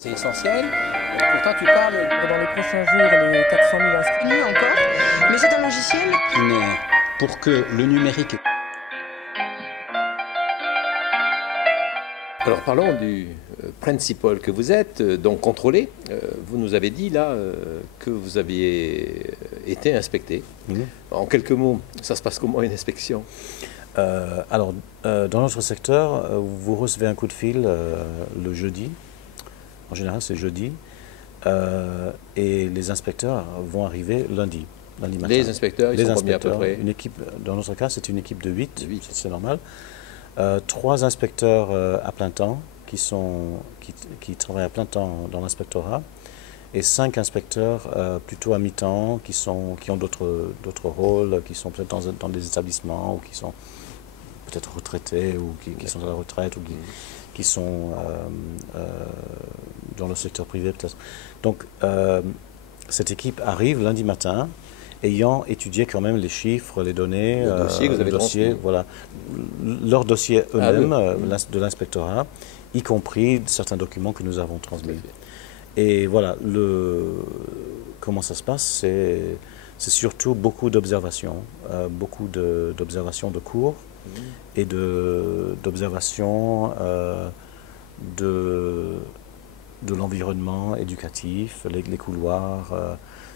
C'est essentiel. Pourtant, tu parles dans les prochains jours les 400 000 inscrits encore, mais c'est un logiciel. Mais pour que le numérique... Alors parlons du principal que vous êtes, donc contrôlé. Vous nous avez dit là que vous aviez été inspecté. En quelques mots, ça se passe comment une inspection? Dans notre secteur, vous recevez un coup de fil le jeudi. En général, c'est jeudi. Et les inspecteurs vont arriver lundi matin. Les inspecteurs, ils sont combien à peu près? Une équipe, dans notre cas, c'est une équipe de 8, c'est normal. 3 inspecteurs à plein temps qui travaillent à plein temps dans l'inspectorat et 5 inspecteurs plutôt à mi-temps qui ont d'autres rôles, qui sont peut-être dans des établissements ou qui sont peut-être retraités ou qui sont à la retraite ou qui sont dans le secteur privé peut-être. Donc cette équipe arrive lundi matin ayant étudié quand même les chiffres, les données, le dossier, voilà, leur dossier eux-mêmes de l'inspectorat, y compris certains documents que nous avons transmis. Et voilà, comment ça se passe, c'est surtout beaucoup d'observations, d'observations de cours et d'observations de l'environnement éducatif, les couloirs,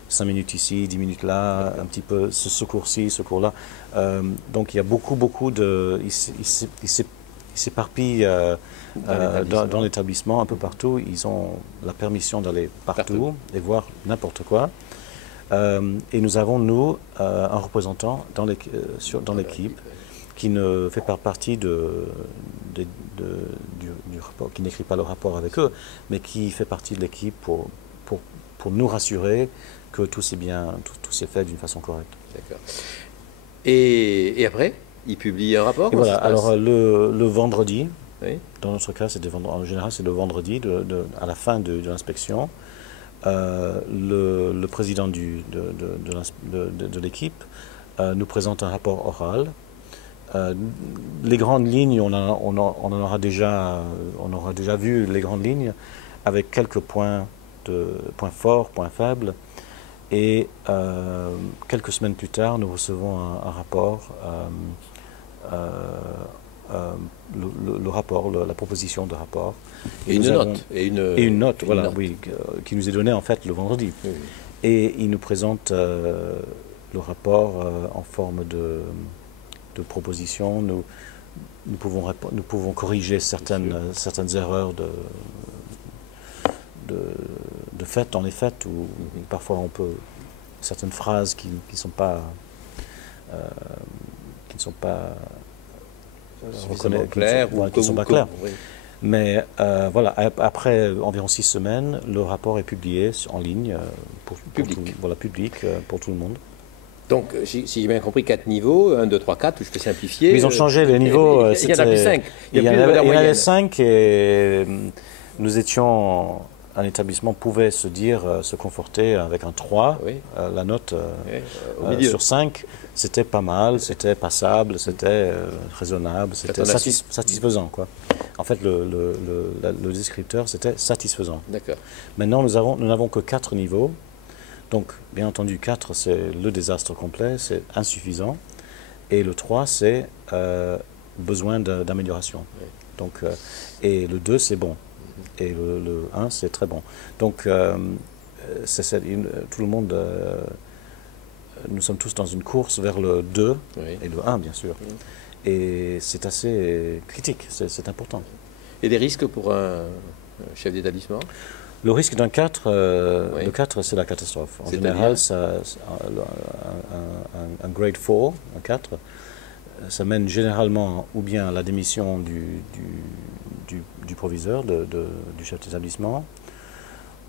5 minutes ici, 10 minutes là, un petit peu ce cours-ci, ce cours-là. Donc il y a beaucoup de... Ils s'éparpillent dans l'établissement, un peu partout. Ils ont la permission d'aller partout et voir n'importe quoi. Et nous avons, nous, un représentant dans l'équipe qui ne fait pas partie du rapport, qui n'écrit pas le rapport avec eux, mais qui fait partie de l'équipe pour nous rassurer que tout s'est fait d'une façon correcte. D'accord. Et après, il publie un rapport? Et voilà, alors le vendredi, oui. Dans notre cas, en général, c'est le vendredi, à la fin de l'inspection, le président de l'équipe nous présente un rapport oral. Les grandes lignes, on aura déjà vu les grandes lignes avec quelques points forts, points faibles. Et quelques semaines plus tard, nous recevons un rapport, le rapport, la proposition de rapport. Et une note, voilà, oui, qui nous est donnée en fait le vendredi. Oui. Et il nous présente le rapport en forme de proposition. Nous pouvons corriger certaines erreurs de fait, dans les faits, où parfois on peut certaines phrases qui ne sont pas claires, oui. Mais voilà, après environ 6 semaines, le rapport est publié en ligne public pour tout le monde. Donc, si j'ai bien compris, 4 niveaux, 1, 2, 3, 4, ou je peux simplifier. Mais ils ont changé les niveaux. Il y en a plus 5. Il y en avait 5 et nous étions... Un établissement pouvait se conforter avec un 3, oui. La note sur 5, c'était pas mal, c'était passable, c'était raisonnable, c'était satisfaisant, quoi. En fait, le descripteur, c'était satisfaisant. D'accord. Maintenant, nous n'avons que 4 niveaux. Donc, bien entendu, 4, c'est le désastre complet, c'est insuffisant. Et le 3, c'est besoin d'amélioration. Oui. Donc, et le 2, c'est bon. Et le 1, c'est très bon. Donc, tout le monde, nous sommes tous dans une course vers le 2 oui. Et le 1, bien sûr. Oui. Et c'est assez critique, c'est important. Et des risques pour un chef d'établissement? Le risque d'un 4, oui. Le 4, c'est la catastrophe. En général, un grade 4, un 4, ça mène généralement ou bien à la démission du proviseur, du chef d'établissement,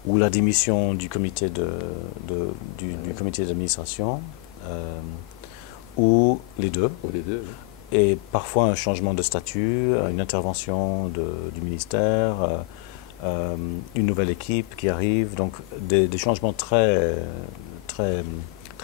ou la démission du comité du comité d'administration, ou les deux. Oui. Et parfois un changement de statut, une intervention du ministère, une nouvelle équipe qui arrive, donc des changements très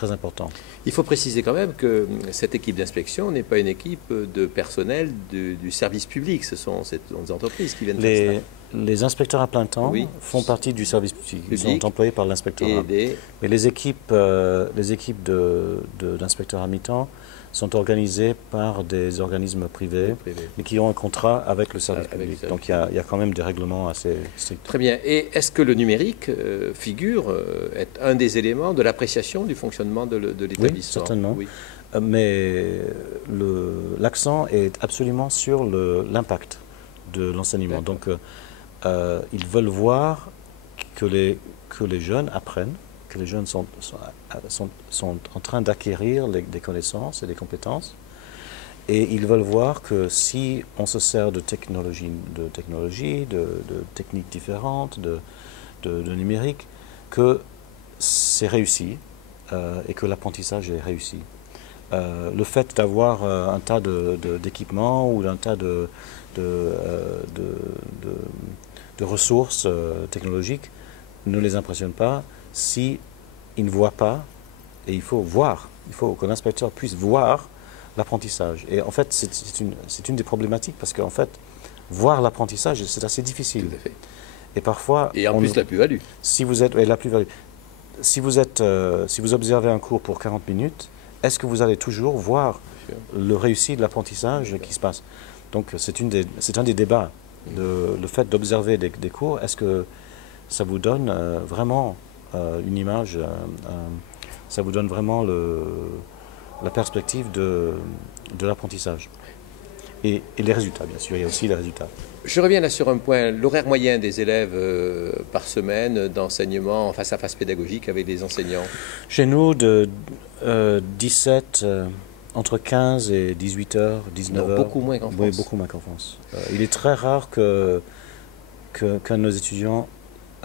important. Il faut préciser quand même que cette équipe d'inspection n'est pas une équipe de personnel du service public, ce sont des entreprises qui viennent faire Les inspecteurs à plein temps Oui. font partie du service public. Ils Public. sont employés par l'inspectorat. Mais les équipes d'inspecteurs à mi-temps sont organisées par des organismes privés, mais qui ont un contrat avec le service public. Donc il y a quand même des règlements assez stricts. Très bien. Et est-ce que le numérique figure, est un des éléments de l'appréciation du fonctionnement de l'établissement? Oui, certainement. Oui. Mais l'accent est absolument sur l'impact de l'enseignement. Donc ils veulent voir que les jeunes apprennent, que les jeunes sont en train d'acquérir des connaissances et des compétences. Et ils veulent voir que si on se sert de technologies, de techniques différentes, de numérique, que c'est réussi et que l'apprentissage est réussi. Le fait d'avoir un tas d'équipements ou un tas de ressources technologiques ne les impressionne pas si ils ne voient pas, et il faut voir, il faut que l'inspecteur puisse voir l'apprentissage. Et en fait, c'est une des problématiques parce qu'en fait, voir l'apprentissage, c'est assez difficile. Tout à fait. Et parfois... Et en plus, la plus-value. Si vous êtes... la plus-value. Si vous observez un cours pour 40 minutes, est-ce que vous allez toujours voir le réussi de l'apprentissage qui se passe? Donc c'est un des débats, le fait d'observer des cours. Est-ce que ça vous donne vraiment une image, ça vous donne vraiment la perspective de l'apprentissage et les résultats, bien sûr, il y a aussi les résultats. Je reviens là sur un point, l'horaire moyen des élèves par semaine d'enseignement en face à face pédagogique avec les enseignants. Chez nous, de 17, entre 15 et 18 heures, 19 heures. Beaucoup moins qu'en France. Oui, beaucoup moins qu'en France. Il est très rare qu'un de nos étudiants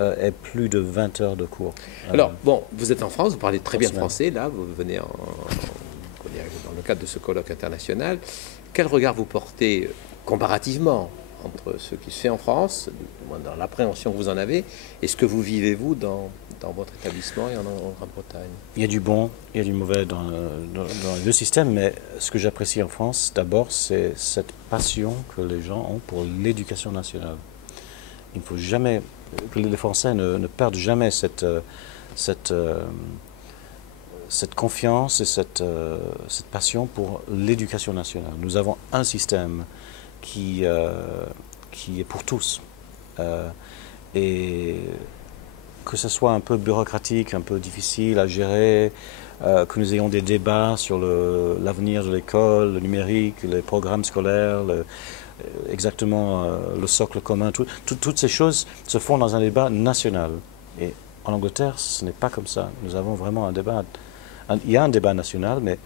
ait plus de 20 heures de cours. Alors, bon, vous êtes en France, vous parlez très bien français, là, vous venez dans le cadre de ce colloque international. Quel regard vous portez comparativement entre ce qui se fait en France, dans l'appréhension que vous en avez, et ce que vous vivez, vous, dans votre établissement et en Grande-Bretagne? Il y a du bon, il y a du mauvais dans les deux systèmes, mais ce que j'apprécie en France, d'abord, c'est cette passion que les gens ont pour l'éducation nationale. Il ne faut jamais, que les Français ne perdent jamais cette confiance et cette passion pour l'éducation nationale. Nous avons un système qui est pour tous. Et que ce soit un peu bureaucratique, un peu difficile à gérer, que nous ayons des débats sur l'avenir de l'école, le numérique, les programmes scolaires, exactement le socle commun, toutes ces choses se font dans un débat national. Et en Angleterre, ce n'est pas comme ça. Nous avons vraiment un débat. Il y a un débat national, mais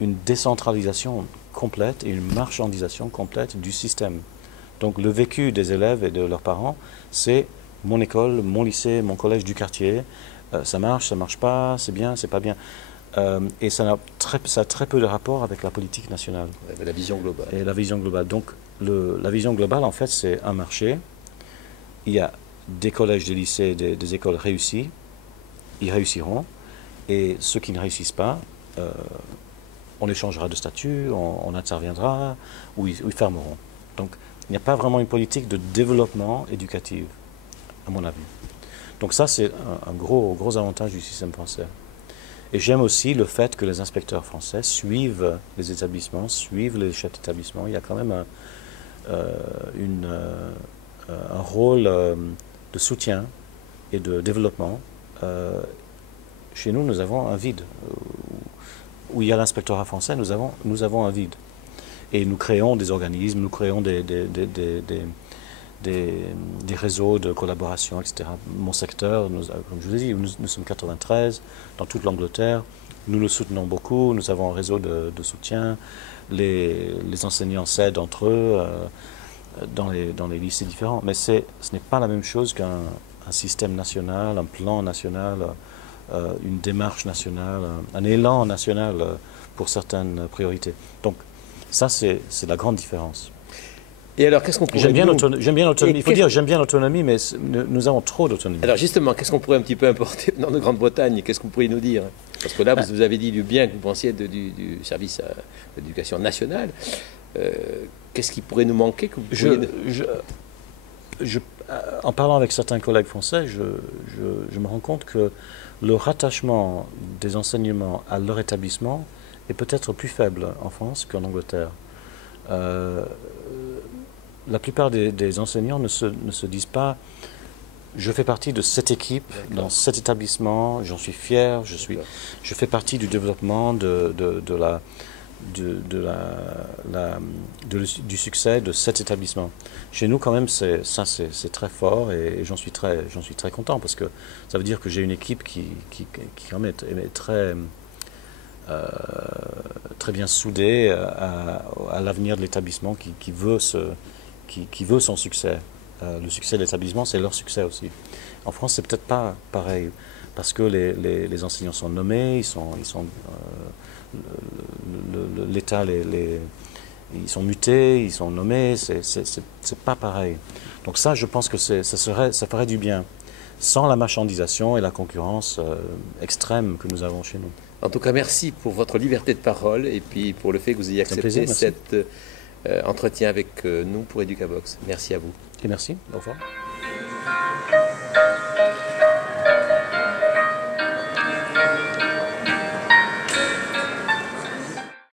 une décentralisation complète et une marchandisation complète du système. Donc le vécu des élèves et de leurs parents, c'est mon école, mon lycée, mon collège du quartier, ça marche pas, c'est bien, c'est pas bien. Et ça a très peu de rapport avec la politique nationale. La vision globale. Et la vision globale. Donc la vision globale, en fait, c'est un marché. Il y a des collèges, des lycées, des écoles réussies. Ils réussiront. Et ceux qui ne réussissent pas, on les changera de statut, on interviendra, ou ils fermeront. Donc il n'y a pas vraiment une politique de développement éducatif, à mon avis. Donc ça, c'est un gros avantage du système français. Et j'aime aussi le fait que les inspecteurs français suivent les établissements, suivent les chefs d'établissement. Il y a quand même un rôle de soutien et de développement. Chez nous, nous avons un vide. Où il y a l'inspectorat français, nous avons un vide. Et nous créons des organismes, nous créons des réseaux de collaboration, etc. Mon secteur, comme je vous ai dit, nous sommes 93 dans toute l'Angleterre. Nous le soutenons beaucoup, nous avons un réseau de soutien. Les enseignants s'aident entre eux dans les lycées différents. Mais ce n'est pas la même chose qu'un système national, un plan national, une démarche nationale, un élan national pour certaines priorités. Donc ça, c'est la grande différence. Et alors, qu'est-ce qu'on pourrait... J'aime bien l'autonomie. Il faut dire, j'aime bien l'autonomie, mais nous avavons trop d'autonomie. Alors justement, qu'est-ce qu'on pourrait un petit peu importer dans de Grande-Bretagne? Qu'est-ce que vous pourriez nous dire? Parce que là, vous avez dit du bien que vous pensiez du service d'éducation nationale. Qu'est-ce qui pourrait nous manquer que vous pourriez... en parlant avec certains collègues français, je me rends compte que le rattachement des enseignements à leur établissement est peut-être plus faible en France qu'en Angleterre. La plupart des enseignants ne se disent pas « je fais partie de cette équipe, dans cet établissement, j'en suis fier, je fais partie du développement du succès de cet établissement ». Chez nous, quand même, c'est très fort et j'en suis très content parce que ça veut dire que j'ai une équipe qui quand même est très bien soudée à l'avenir de l'établissement qui veut son succès. Le succès de l'établissement, c'est leur succès aussi. En France, c'est peut-être pas pareil parce que les enseignants sont nommés, l'État ils sont mutés, ils sont nommés, c'est pas pareil. Donc ça, je pense que ça ferait du bien, sans la marchandisation et la concurrence extrême que nous avons chez nous. En tout cas, merci pour votre liberté de parole et puis pour le fait que vous ayez accepté cet entretien avec nous pour Educabox. Merci à vous. Et merci, au revoir.